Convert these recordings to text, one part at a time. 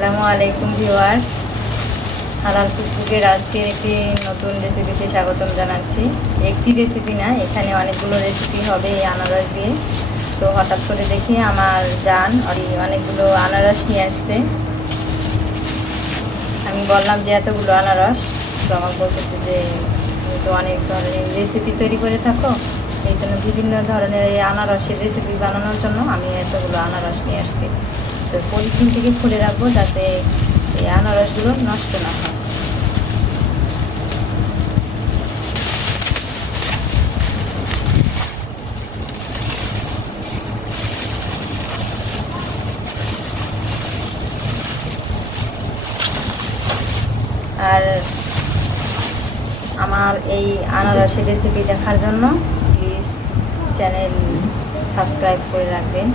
আসসালামু আলাইকুম ভিউয়ার হালাল কুকুকের আজকের একটি নতুন রেসিপিতে স্বাগতম জানাচ্ছি। একটি রেসিপি না, এখানে অনেকগুলো রেসিপি হবে এই আনারস দিয়ে। তো হঠাৎ করে দেখি আমার যান অনেকগুলো আনারস নিয়ে আসছে। আমি বললাম যে এতগুলো আনারস, তো আমার বলতেছে যে তো অনেক ধরনের রেসিপি তৈরি করে থাকো। এই জন্য বিভিন্ন ধরনের এই আনারসের রেসিপি বানানোর জন্য আমি এতগুলো আনারস নিয়ে আসছি। তো পলিথিন থেকে খুলে রাখব যাতে এই আনারসগুলো নষ্ট না হয়। আর আমার এই আনারসের রেসিপি দেখার জন্য প্লিজ চ্যানেল সাবস্ক্রাইব করে রাখবেন।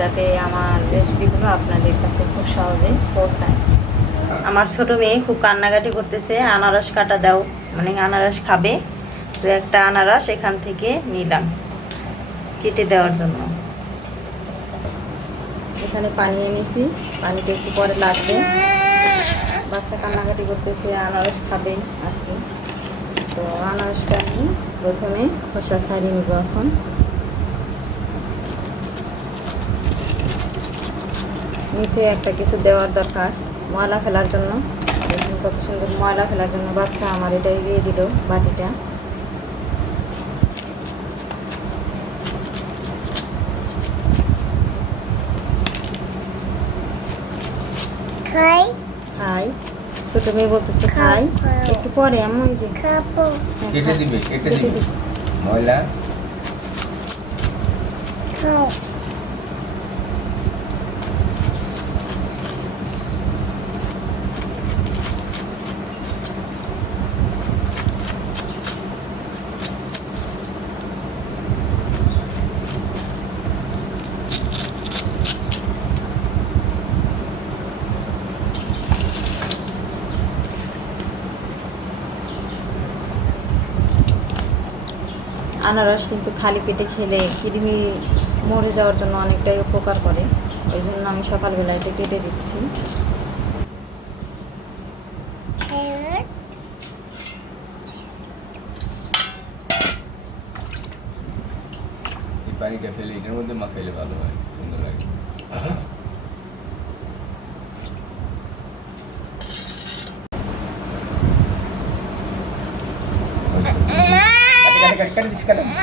যাতে আমার রেসিপিগুলো আপনাদের কাছে খুব সহজে পৌঁছায়। আমার ছোট মেয়ে খুব কান্নাকাটি করতেছে, আনারস কাটা দাও মানে আনারস খাবে। তো একটা আনারস এখান থেকে নিলাম, কেটে দেওয়ার জন্য। এখানে পানি এনেছি পানিটা একটু পরে লাগবে। বাচ্চা কান্নাকাটি করতেছে, আনারস খাবে আজকে। তো আনারসটা আমি প্রথমে খোসা ছাড়িয়ে নেব এখন। নিচে একটা কিছু দেওয়ার দরকার ময়লা ফেলার জন্য। দেখুন কত সুন্দর ময়লা ফেলার জন্য বাচ্চা আমার এটাই দিয়ে দিল বাটিটা। খাই। খাই। ছোট মেয়ে বলতেছে খাই। একটু পরে আমি যে। খাব। হ্যাঁ, কেটে খা। দিবে কেটে দিবে। ময়লা। খাও। আনারস কিন্তু খালি পেটে খেলে কৃমি মরে যাওয়ার জন্য অনেকটাই উপকার করে। ওই জন্য আমি সকালবেলা এটা কেটে দিচ্ছি। পানিটা ফেলে এটার মধ্যে মাখাইলে ভালো হয় সুন্দর লাগে। কাটে, দিচ্ছি, কাটে দিচ্ছি।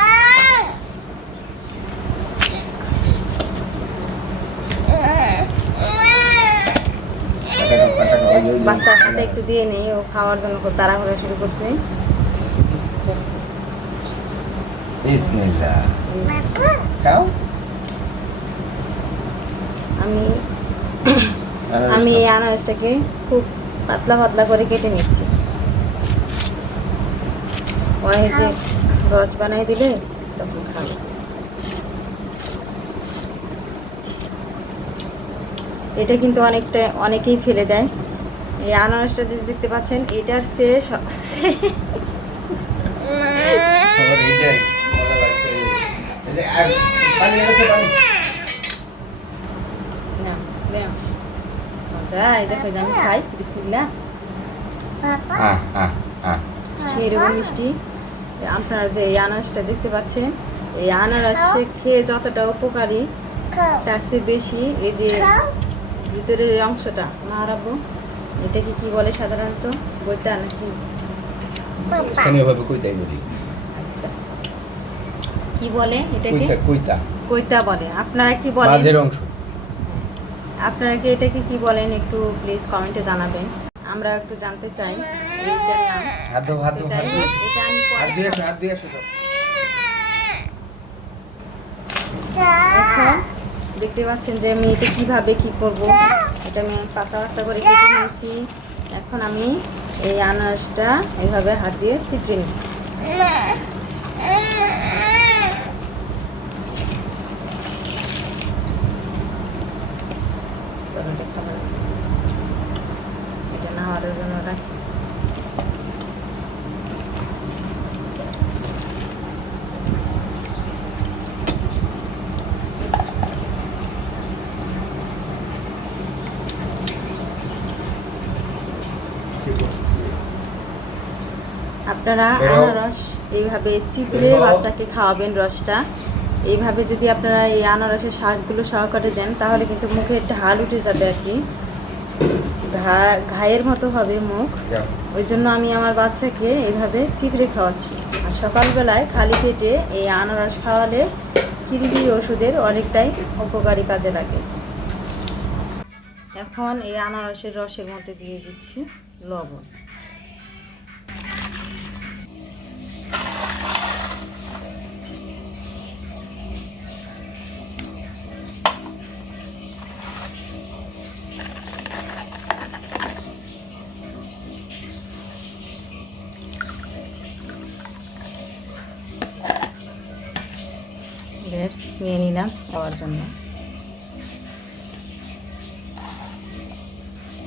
বাচ্চার হাতে একটু দিয়ে নেই ও খাওয়ার জন্য খুব তাড়াহুড়ো শুরু করছে। আমি আমি এই আনারসটাকে খুব পাতলা পাতলা করে কেটে নিচ্ছি। যে রস বানাই দিলে তখন খাব। এটা কিন্তু অনেকটা অনেকেই ফেলে দেয়। এই আনারসটা যে দেখতে পাচ্ছেন এটার সে সবচেয়ে দেখো আমি খাই বিসমিল্লাহ। বাবা আহ, আহ, আহ। সেই রকম মিষ্টি। আপনারা যে এই আনারসটা দেখতে পাচ্ছেন এই আনারস খেয়ে যতটা উপকারী তার চেয়ে বেশি এই যে ভিতরের অংশটা। মারাবো এটাকে কি বলে সাধারণত? বইটা নাকি? স্থানীয়ভাবে কইতাই বলি। আচ্ছা। কি বলে এটাকে? কইতা কইতা। কইতা বলে। আপনারা কি বলেন? মাঝের অংশ। আপনারা কি এটাকে কি বলেন? একটু প্লিজ কমেন্টে জানাবেন। আমরা একটু জানতে চাই। হাত দাও হাত দাও হাত দাও এটা আমি পরে হাত দিয়ে আসো হাত দিয়ে আসো এখন দেখতে পাচ্ছেন যে আমি এটা কীভাবে কি করব? এটা আমি পাতা পাতা করে কেটে নিয়েছি। এখন আমি এই আনারসটা এইভাবে হাত দিয়ে চিপড়ে নিই তখন এটা খাবার এটা নেওয়ার জন্য রাখি কি করতেছি আপনারা আনারস এইভাবে চিপড়ে বাচ্চাকে খাওয়াবেন রসটা। এইভাবে যদি আপনারা এই আনারসের শ্বাসগুলো সহকারে দেন তাহলে কিন্তু মুখে ঢাল উঠে যাবে আর কি। ঘা ঘায়ের মতো হবে মুখ। ওই জন্য আমি আমার বাচ্চাকে এইভাবে চিপড়ে খাওয়াচ্ছি। আর সকালবেলায় খালি পেটে এই আনারস খাওয়ালে কিরবি ওষুধের অনেকটাই উপকারী কাজে লাগে। এখন এই আনারসের রসের মধ্যে দিয়ে দিচ্ছি লবণ। নিয়ে নিলাম খাওয়ার জন্য।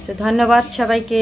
তো ধন্যবাদ সবাইকে।